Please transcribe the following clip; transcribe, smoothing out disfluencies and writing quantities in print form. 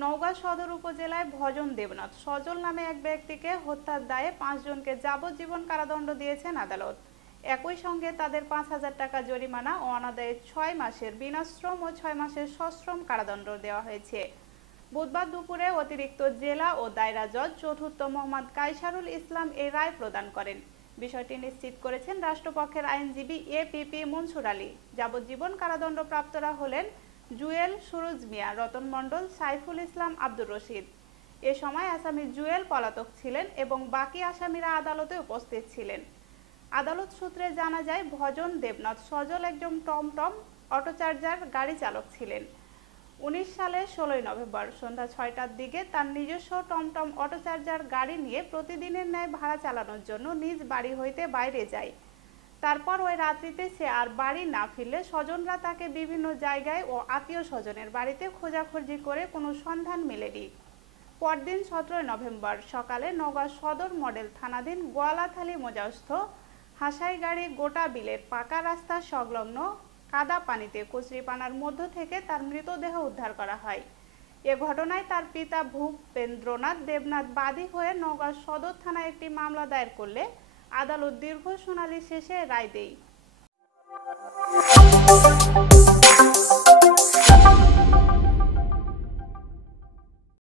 নওগাঁ সদর উপজেলায় ভজন দেবনাথ সজল নামে এক ব্যক্তিকে হত্যার দায়ে ৫ জনকে যাবজ্জীবন কারাদণ্ড দিয়েছেন আদালত। একই সঙ্গে তাদের ৫,০০০ টাকা জরিমানা ও অনাদায়ে ৬ মাসের বিনাশ্রম ও ৬ মাসের সশ্রম কারাদণ্ড দেওয়া হয়েছে। বুধবার দুপুরে অতিরিক্ত জেলা ও দায়রা জজ চতুর্থ মোহাম্মদ কায়সারুল ইসলাম এই রায় প্রদান করেন। বিষয়টি নিশ্চিত করেছেন রাষ্ট্রপক্ষের আইনজীবী এপিপি মনসুর আলী। যাবজ্জীবন কারাদণ্ডপ্রাপ্তরা হলেন জুয়েল, সুরজ মিয়া, রতন মণ্ডল, সাইফুল ইসলাম, আব্দুর রশিদ। এ সময় আসামি জুয়েল পলাতক ছিলেন এবং বাকি আসামিরা আদালতে উপস্থিত ছিলেন। আদালত সূত্রে জানা যায়, ভজন দেবনাথ সজল একজন টমটম অটোচার্জার গাড়ি চালক ছিলেন। ১৯ সালের ১৬ নভেম্বর সন্ধ্যা ৬টার দিকে তার নিজস্ব টমটম অটোচার্জার গাড়ি নিয়ে প্রতিদিনের ন্যায় ভাড়া চালানোর জন্য নিজ বাড়ি হইতে বাইরে যায়। তারপর ওই রাত্রিতে সে আর বাড়ি না ফিরলে স্বজনরা তাকে বিভিন্ন জায়গায় ও আত্মীয় স্বজনের বাড়িতে খোঁজাখুঁজি করে কোনো সন্ধান মেলেনি। পরদিন ১৭ নভেম্বর সকালে নওগাঁ সদর মডেল থানাধীন গোয়ালাথালি মোজাস্থ হাসাইগাড়ি গোটা বিলের পাকা রাস্তা সংলগ্ন কাদা পানিতে কচুরিপানার মধ্য থেকে তার মৃতদেহ উদ্ধার করা হয়। এ ঘটনায় তার পিতা ভূপেন্দ্রনাথ দেবনাথ বাদী হয়ে নওগাঁ সদর থানায় একটি মামলা দায়ের করলে আদালত দীর্ঘ শুনানি শেষে রায় দেয়।